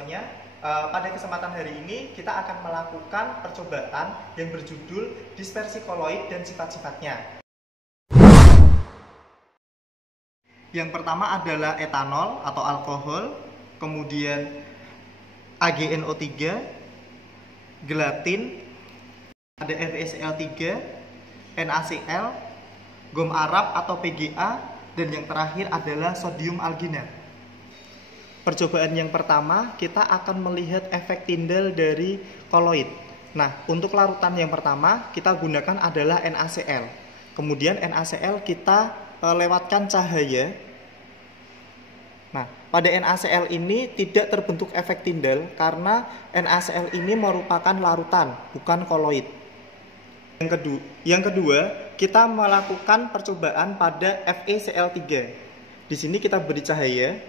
semuanya. Pada kesempatan hari ini kita akan melakukan percobaan yang berjudul dispersi koloid dan sifat-sifatnya. Yang pertama adalah etanol atau alkohol, kemudian AgNO3, gelatin, ada FeCl3, NaCl, gom Arab atau PGA, dan yang terakhir adalah sodium alginat. Percobaan yang pertama, kita akan melihat efek Tyndall dari koloid. Nah, untuk larutan yang pertama, kita gunakan adalah NaCl. Kemudian NaCl kita lewatkan cahaya. Nah, pada NaCl ini tidak terbentuk efek Tyndall karena NaCl ini merupakan larutan, bukan koloid. Yang kedua, kita melakukan percobaan pada FeCl3. Di sini kita beri cahaya.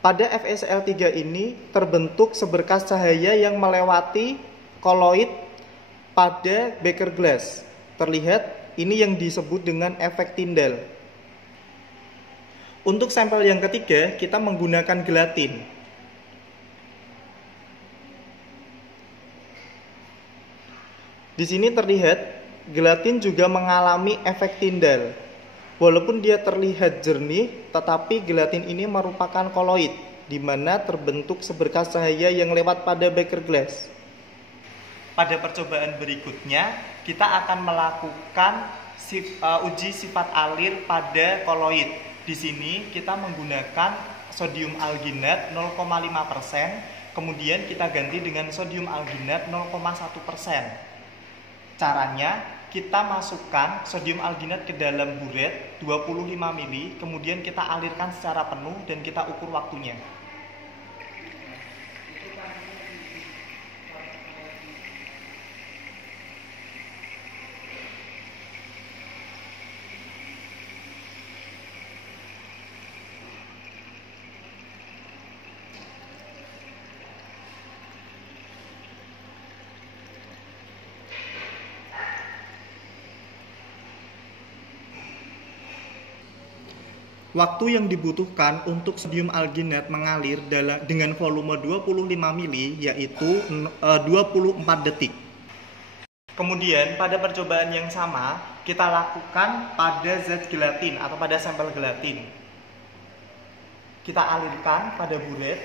Pada FeCl3 ini terbentuk seberkas cahaya yang melewati koloid pada beker glass. Terlihat ini yang disebut dengan efek Tyndall. Untuk sampel yang ketiga, kita menggunakan gelatin. Di sini terlihat gelatin juga mengalami efek Tyndall. Walaupun dia terlihat jernih, tetapi gelatin ini merupakan koloid, di mana terbentuk seberkas cahaya yang lewat pada beker glass. Pada percobaan berikutnya, kita akan melakukan uji sifat alir pada koloid. Di sini kita menggunakan sodium alginat 0,5%, kemudian kita ganti dengan sodium alginat 0,1%. Caranya, kita masukkan sodium alginat ke dalam buret 25 ml, kemudian kita alirkan secara penuh dan kita ukur waktunya. Waktu yang dibutuhkan untuk sodium alginat mengalir dengan volume 25 ml yaitu 24 detik. Kemudian pada percobaan yang sama kita lakukan pada zat gelatin atau pada sampel gelatin. Kita alirkan pada buret,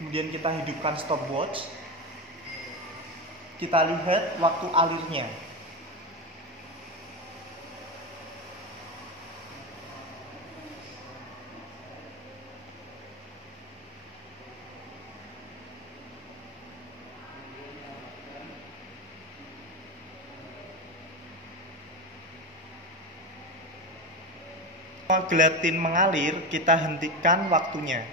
kemudian kita hidupkan stopwatch. Kita lihat waktu alirnya. Gelatin mengalir, kita hentikan waktunya.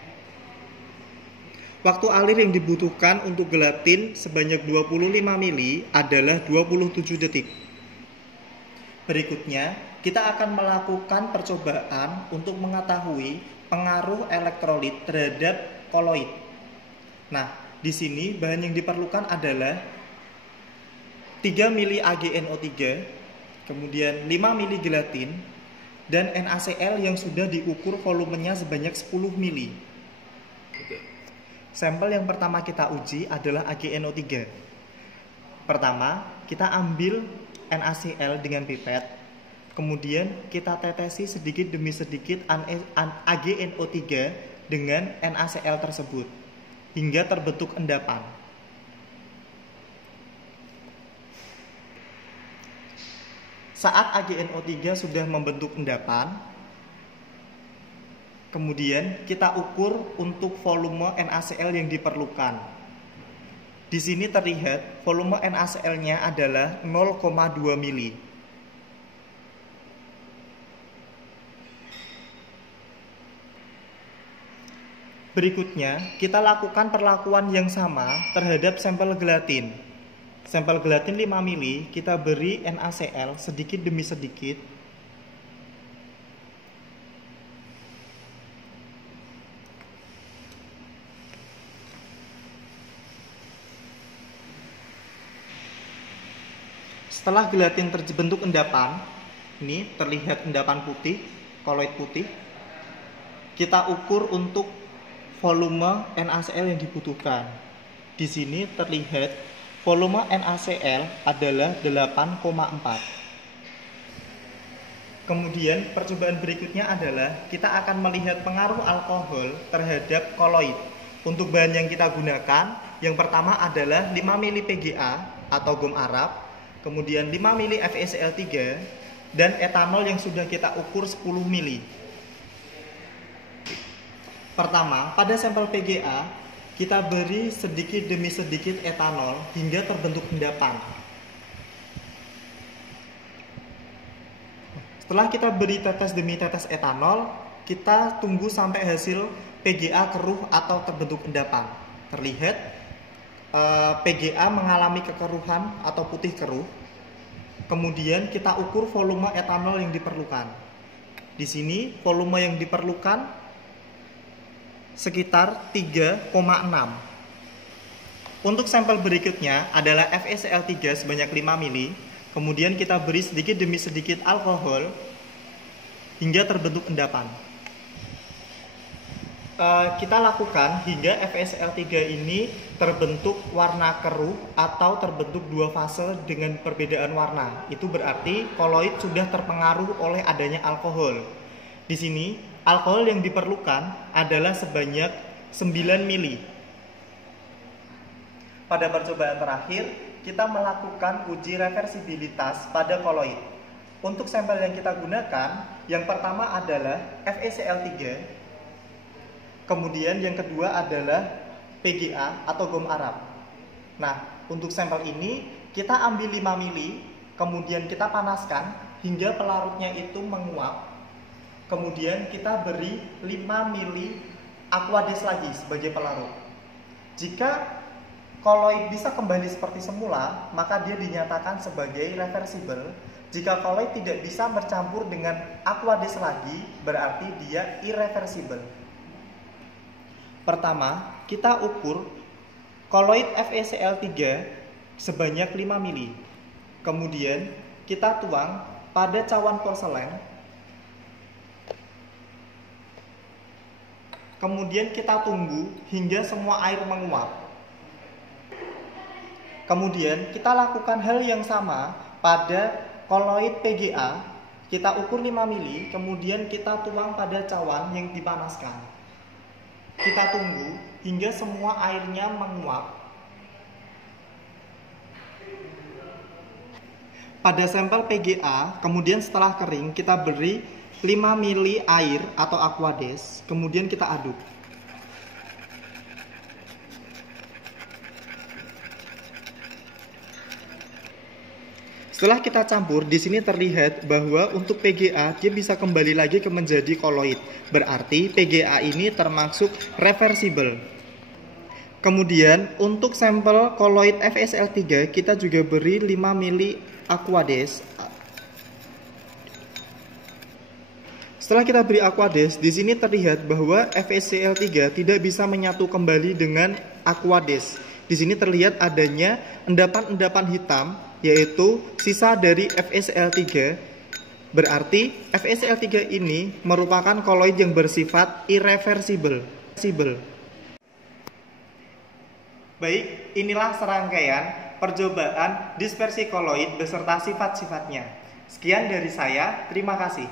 Waktu alir yang dibutuhkan untuk gelatin sebanyak 25 ml adalah 27 detik. Berikutnya, kita akan melakukan percobaan untuk mengetahui pengaruh elektrolit terhadap koloid. Nah, di sini bahan yang diperlukan adalah 3 ml AgNO3, kemudian 5 ml gelatin, dan NaCl yang sudah diukur volumenya sebanyak 10 ml. Sampel yang pertama kita uji adalah AgNO3. Pertama, kita ambil NaCl dengan pipet, kemudian kita tetesi sedikit demi sedikit AgNO3 dengan NaCl tersebut, hingga terbentuk endapan. Saat AgNO3 sudah membentuk endapan, kemudian kita ukur untuk volume NaCl yang diperlukan. Di sini terlihat volume NaCl-nya adalah 0,2 ml. Berikutnya, kita lakukan perlakuan yang sama terhadap sampel gelatin. Sampel gelatin 5 ml, kita beri NaCl sedikit demi sedikit. Setelah gelatin terbentuk endapan, ini terlihat endapan putih, koloid putih. kita ukur untuk volume NaCl yang dibutuhkan. Di sini terlihat volume NaCl adalah 8,4. Kemudian percobaan berikutnya adalah kita akan melihat pengaruh alkohol terhadap koloid. Untuk bahan yang kita gunakan, yang pertama adalah 5 mili PGA atau gom Arab, kemudian 5 mili FeCl3, dan etanol yang sudah kita ukur 10 mili. Pertama, pada sampel PGA, kita beri sedikit demi sedikit etanol hingga terbentuk endapan. Setelah kita beri tetes demi tetes etanol, kita tunggu sampai hasil PGA keruh atau terbentuk endapan. Terlihat PGA mengalami kekeruhan atau putih keruh. Kemudian kita ukur volume etanol yang diperlukan. Di sini volume yang diperlukan sekitar 3,6. Untuk sampel berikutnya adalah FeCl3 sebanyak 5 mili. Kemudian kita beri sedikit demi sedikit alkohol hingga terbentuk endapan. Kita lakukan hingga FeCl3 ini terbentuk warna keruh atau terbentuk dua fase dengan perbedaan warna. Itu berarti koloid sudah terpengaruh oleh adanya alkohol. Di sini alkohol yang diperlukan adalah sebanyak 9 mili. Pada percobaan terakhir, kita melakukan uji reversibilitas pada koloid. Untuk sampel yang kita gunakan, yang pertama adalah FeCl3, kemudian yang kedua adalah PGA atau gom Arab. Nah, untuk sampel ini kita ambil 5 mili, kemudian kita panaskan hingga pelarutnya itu menguap. Kemudian kita beri 5 mili aquades lagi sebagai pelarut. Jika koloid bisa kembali seperti semula, maka dia dinyatakan sebagai reversible. Jika koloid tidak bisa bercampur dengan aquades lagi, berarti dia irreversible. Pertama, kita ukur koloid FeCl3 sebanyak 5 mili. Kemudian kita tuang pada cawan porselen. Kemudian kita tunggu hingga semua air menguap. Kemudian kita lakukan hal yang sama pada koloid PGA. Kita ukur 5 mili, kemudian kita tuang pada cawan yang dipanaskan. Kita tunggu hingga semua airnya menguap. Pada sampel PGA, kemudian setelah kering, kita beri 5 mili air atau aquades, kemudian kita aduk. Setelah kita campur, di sini terlihat bahwa untuk PGA dia bisa kembali lagi ke menjadi koloid. Berarti PGA ini termasuk reversible. Kemudian untuk sampel koloid FeCl3 kita juga beri 5 mili aquades. Setelah kita beri aquades, di sini terlihat bahwa FeCl3 tidak bisa menyatu kembali dengan aquades. Di sini terlihat adanya endapan-endapan hitam, yaitu sisa dari FeCl3. Berarti FeCl3 ini merupakan koloid yang bersifat irreversible. Baik, inilah serangkaian percobaan dispersi koloid beserta sifat-sifatnya. Sekian dari saya, terima kasih.